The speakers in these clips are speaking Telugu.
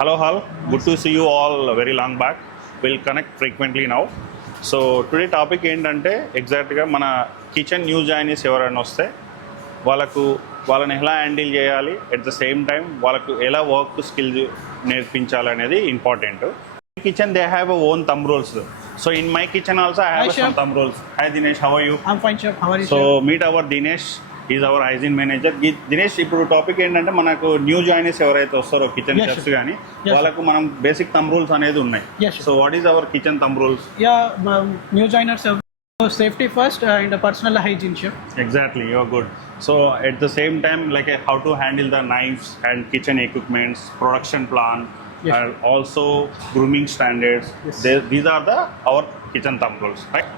Hello, all. Good to see you all very long back. We'll connect frequently now. So today topic ఏంటంటే ఎగ్జాక్ట్గా మన కిచెన్ న్యూ జాయినీస్ ఎవరైనా వస్తే వాళ్ళని ఎలా హ్యాండిల్ చేయాలి, ఎట్ ద సేమ్ టైం వాళ్ళకు ఎలా వర్క్ స్కిల్ నేర్పించాలి అనేది important. Kitchen they have own thumb rules. So in my kitchen also I have some thumb rules. Hi Dinesh, how are you? I'm fine, chef. How are you? So meet our Dinesh. Is our hygiene manager. Dinesh, ఇప్పుడు టాపిక్ ఏంటంటే మనకు న్యూ జాయినీస్ ఎవరైతే వస్తారో కిచెన్ షెఫ్స్ కానీ వాళ్ళకు మనం బేసిక్ థంబ్ రూల్స్ అనేది ఉన్నాయి. So what is our kitchen thumb rules? New joiners safety first and personal hygiene, chef. Exactly, you're good. So at the same time, like how to handle the knives and kitchen equipments, production plan, and also grooming standards. These are our kitchen thumb rules, right?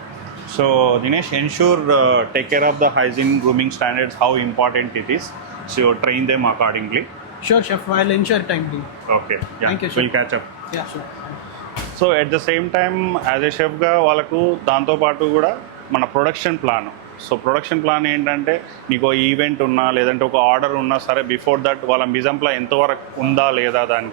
So Dinesh, ensure take care of the hygiene grooming standards, how important it is. So train them accordingly. Sure, chef. I'll ensure timely. Okay. Yeah. Thank you, chef. We'll catch up. Yeah, sure. So at the same time, as a chef గా వాళ్ళకు దాంతో పాటు కూడా మన production plan. So production plan ఏంటంటే నీకు ఈవెంట్ ఉన్నా లేదంటే ఒక ఆర్డర్ ఉన్నా సరే బిఫోర్ దట్ వాళ్ళ మిజంప్లా ఎంతవరకు ఉందా లేదా, దాని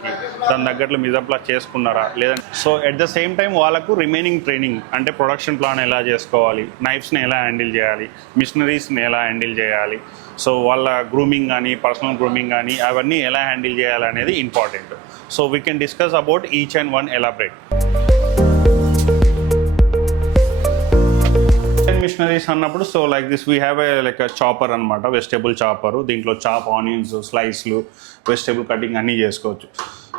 తగ్గట్లు మిజంప్లా చేసుకున్నారా లేదంటే. So at the same time వాళ్ళకు రిమైనింగ్ ట్రైనింగ్ అంటే ప్రొడక్షన్ ప్లాన్ ఎలా చేసుకోవాలి, నైఫ్స్ని ఎలా హ్యాండిల్ చేయాలి, మిషనరీస్ని ఎలా హ్యాండిల్ చేయాలి, సో వాళ్ళ గ్రూమింగ్ కానీ పర్సనల్ గ్రూమింగ్ కానీ అవన్నీ ఎలా హ్యాండిల్ చేయాలి అనేది important. So we can discuss about each and one elaborate. Machineries అన్నప్పుడు so like this we have like chopper అనమాట, వెజిటేబుల్ చాపర్. దీంట్లో చాప్, ఆనియన్స్, స్లైస్లు, వెజిటేబుల్ కటింగ్ అన్నీ చేసుకోవచ్చు.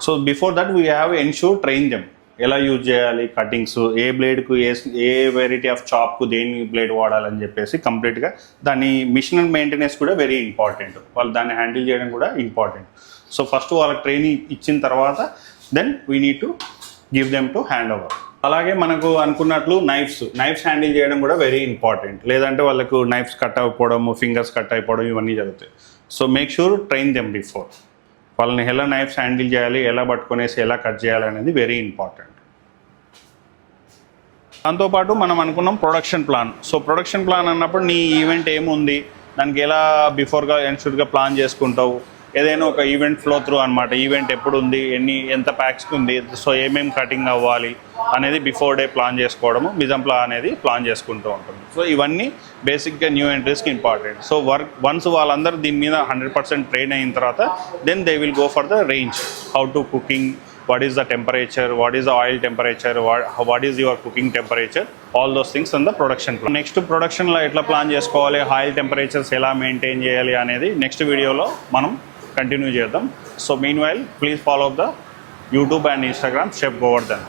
So before that we have ensure train them ఎలా యూజ్ చేయాలి, కటింగ్స్ ఏ బ్లేడ్కు ఏ వెరైటీ ఆఫ్ చాప్కు దేని బ్లేడ్ వాడాలని చెప్పేసి కంప్లీట్గా దాన్ని మిషన్ మెయింటెనెన్స్ కూడా వెరీ ఇంపార్టెంట్. వాళ్ళు దాన్ని హ్యాండిల్ చేయడం కూడా ఇంపార్టెంట్. సో ఫస్ట్ వాళ్ళకి ట్రైనింగ్ ఇచ్చిన తర్వాత then we need to give them to hand over. అలాగే మనకు అనుకున్నట్లు నైఫ్స్ హ్యాండిల్ చేయడం కూడా వెరీ ఇంపార్టెంట్. లేదంటే వాళ్ళకు నైఫ్స్ కట్ అయిపోవడం, ఫింగర్స్ కట్ అయిపోవడం ఇవన్నీ జరుగుతాయి. So make sure train them before. వాళ్ళని ఎలా నైఫ్స్ హ్యాండిల్ చేయాలి, ఎలా పట్టుకునేసి ఎలా కట్ చేయాలి అనేది వెరీ ఇంపార్టెంట్. దాంతోపాటు మనం అనుకున్నాం production plan. So production plan అన్నప్పుడు నీ ఈవెంట్ ఏముంది, దానికి ఎలా బిఫోర్గా ఎన్షూర్గా ప్లాన్ చేసుకుంటావు, ఏదైనా ఒక ఈవెంట్ ఫ్లో త్రూ అనమాట. ఈవెంట్ ఎప్పుడు ఉంది, ఎంత ప్యాక్స్కి ఉంది, సో ఏమేమి కటింగ్ అవ్వాలి అనేది బిఫోర్ డే ప్లాన్ చేసుకోవడము, మిజంప్లా అనేది ప్లాన్ చేసుకుంటూ ఉంటుంది. సో ఇవన్నీ బేసిక్గా న్యూ ఎంట్రీస్కి ఇంపార్టెంట్. సో వన్స్ వాళ్ళందరూ దీని మీద 100% ట్రైన్ అయిన తర్వాత then they will go for the range, how to cooking, what is the temperature, what is the oil temperature, what is your cooking temperature, all those things on the production plan. Next production లో ఎట్లా ప్లాన్ చేసుకోవాలి, ఆయిల్ టెంపరేచర్స్ ఎలా మెయింటైన్ చేయాలి అనేది నెక్స్ట్ వీడియోలో మనం కంటిన్యూ చేద్దాం. So mean while please follow the YouTube and Instagram Chef Govardhan.